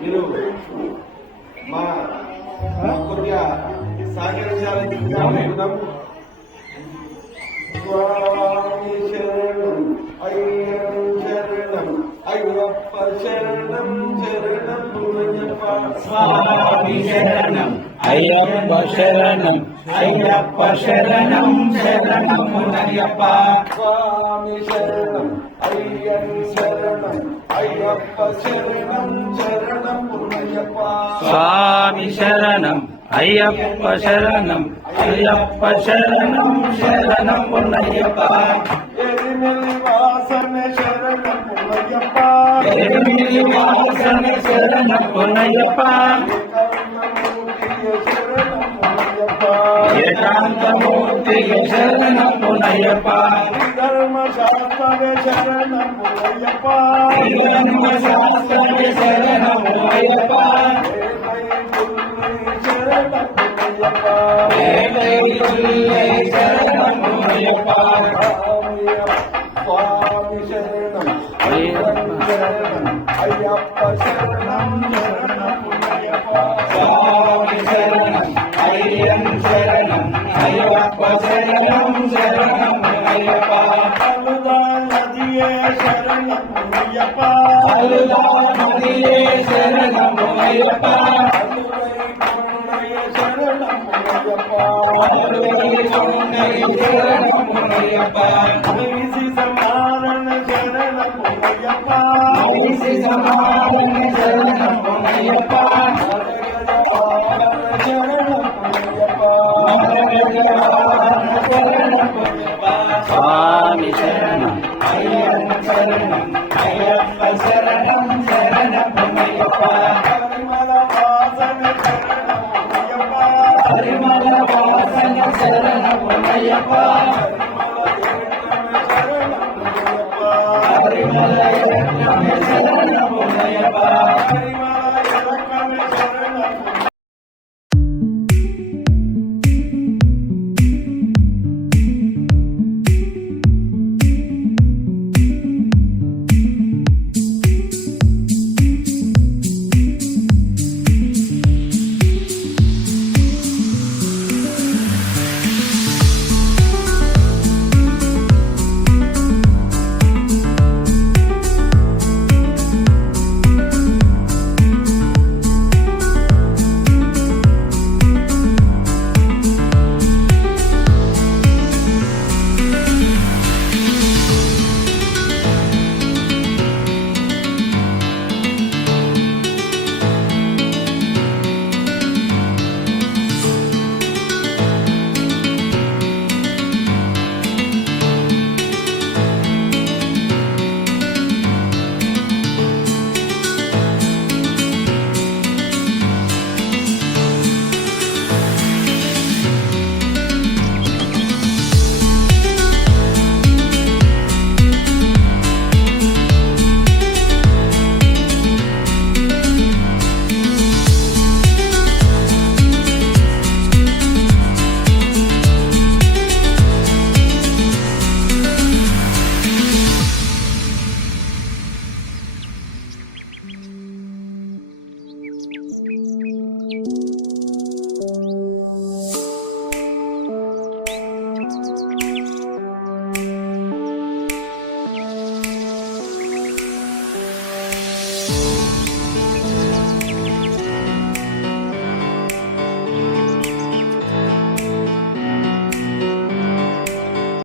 మీరు మా కొద్దిగా సహకరించాలని కోరుకుంటున్నాం. స్వామి శరణం అయ్యం శరణం అయ్యప్ప శరణం శరణం అయ్యప్ప. స్వామి శరణం అయ్యప్ప శరణం అయ్యప్ప శరణం శరణం అయ్యప్ప. స్వామి శరణం అయ్యం శరణం అయ్యప్ప శరణం శరణం అయ్యప్ప. స్వామి శరణం అయ్యప్ప శరణం అయ్యప్ప శరణం శరణం అయ్యప్ప. ఎరిమెలి వాసన శరణం అయ్యప్ప. ఎరిమిలి వాసన శరణం అయ్యప్ప. ఏకాంతమూర్తి శరణం అయ్యప్ప. ధర్మశాస్త్ర శరణం అయ్యప్ప. ధర్మశాస్త్ర శరణం అయ్యప్ప. శరణం అయ్యప్ప. శరణం అయ్యప్ప. స్వామి శరణం అయ్యప్ప శరణం శరణం అయ్యప్ప. స్వామి శరణం అయ్యం శరణం అయ్యప్ప శరణం శరణం అయ్యప్ప. అలుదా నదియే శరణం అయ్యప్ప. అలుదా నదియే శరణం అయ్యప్ప. శరణం అయ్యప్ప. అరువై శరణం అయ్యప్ప. నిలిసి సమారణ శరణం అయ్యప్ప. ఐసి సమారణ శరణం అయ్యప్ప. స్వామి శరణం అయ్యం శరణం అయ్యప్ప శరణం శరణం అయ్యప్ప. పరిమళ వాసన శరణం అయ్యప్ప. పరిమళ